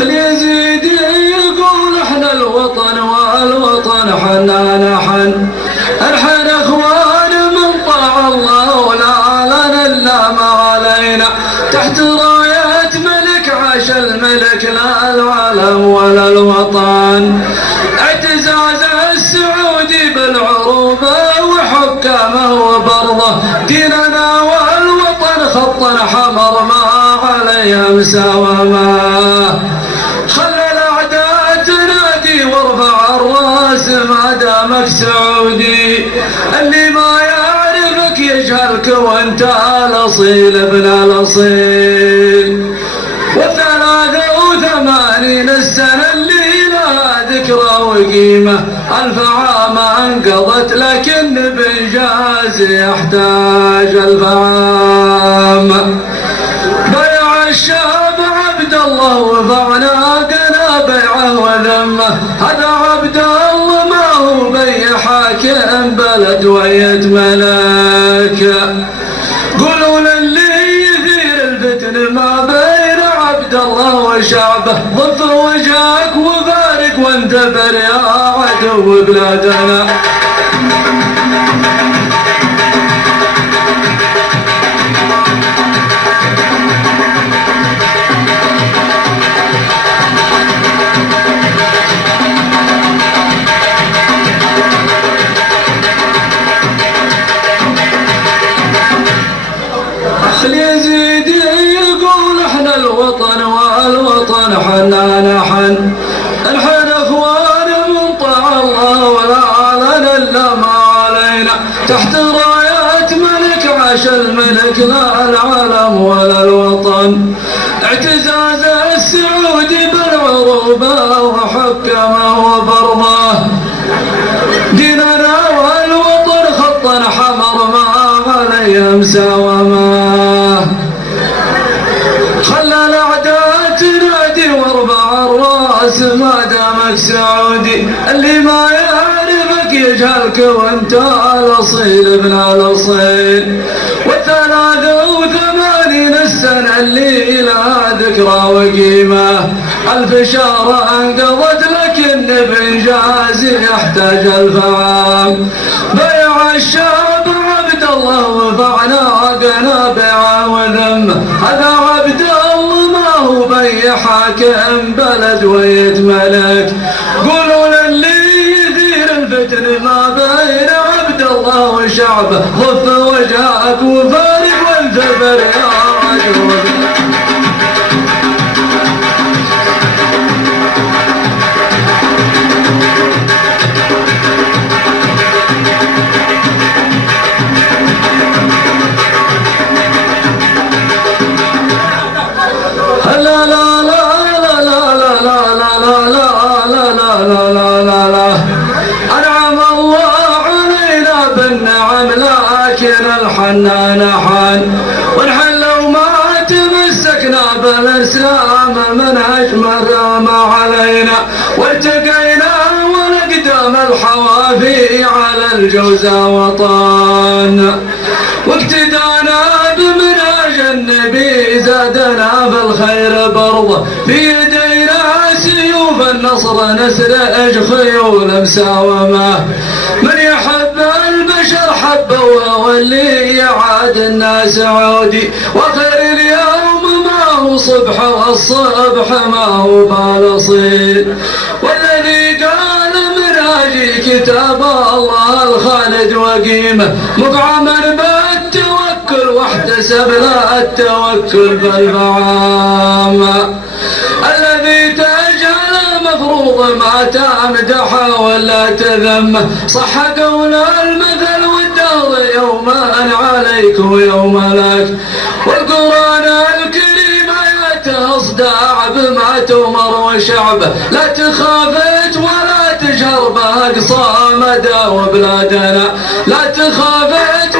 يزيد يقول احنا الوطن والوطن حنانا حن الحن اخوان من طاع الله ولا لنا الا ما علينا تحت راية ملك عاش الملك لا العالم ولا الوطن اعتزاز السعودي بالعروبة وحكامه وبرضه ديننا والوطن خطا حمر ما عليه مساومه خلى الاعداء تنادي وارفع الراس ما دامك سعودي اللي ما يعرفك يجهلك وانت الاصيل ابن الاصيل و83 السنة اللي لها ذكرى وقيمة 1000 عام انقضت لكن بإنجاز يحتاج 1000 عام بيع الشاب عبد الله وفعناقنا بيعه وذمه هذا عبد الله ما هو بي حاكم بلد ويد ملك قولوا للي يثير الفتن ما بين عبد الله وشعبه ضف وجهك وفارق وانتبر يا عدو بلادنا يزيد يقول احنا الوطن والوطن حنانا حن الحن اخوان من طاع الله ولا لنا الا ما علينا تحت راية ملك عاش الملك لا العالم ولا الوطن اعتزاز السعودي بالعروبة وحكمه وبرضه ديننا والوطن خطا حمر ما عليه مساومه خلى الاعداء تنادي وارفع الراس ما دامك سعودي اللي ما يعرفك يجهلك وانت الاصيل ابن الاصيل و83 السنة اللي لها ذكرى وقيمة 1000 شهر انقضت لكن بإنجاز يحتاج 1000 عام بيع الشاب عبد الله وفعناقنا بيعه وذمه هذا عبد الله ما هو بي حاكم بلد ويد ملك قولوا للي يثير الفتن ما بين عبد الله وشعبه ضف وجهك وفارق وانتبر يا عدو الحنان حان ونحن لو ما تمسكنا بالإسلام منهج ما علينا والتقينا ونقدام الحوافي على الجوزة وطان واقتدانا بمنهج النبي زادنا بالخير برضه في يدينا سيوف النصر نسرج خيول مساومه من يحب البشر حبه واللي يعاد الناس عودي وخير اليوم ما هو صبح والصبح ما هو بالاصيل والذي قال منهاجي كتاب الله الخالد وقيمه مقعما بالتوكل واحتسب لا التوكل بالفعامه الذي تجعل مفروض ما تمدحه ولا تذمه صح قول المثل والدهر يوما عليك ويوم لك والقرآن الكريم آياته اصداع بما تؤمر وشعبه لا تخافت ولا تجهر به اقصى مدى وبلادنا لا تخافت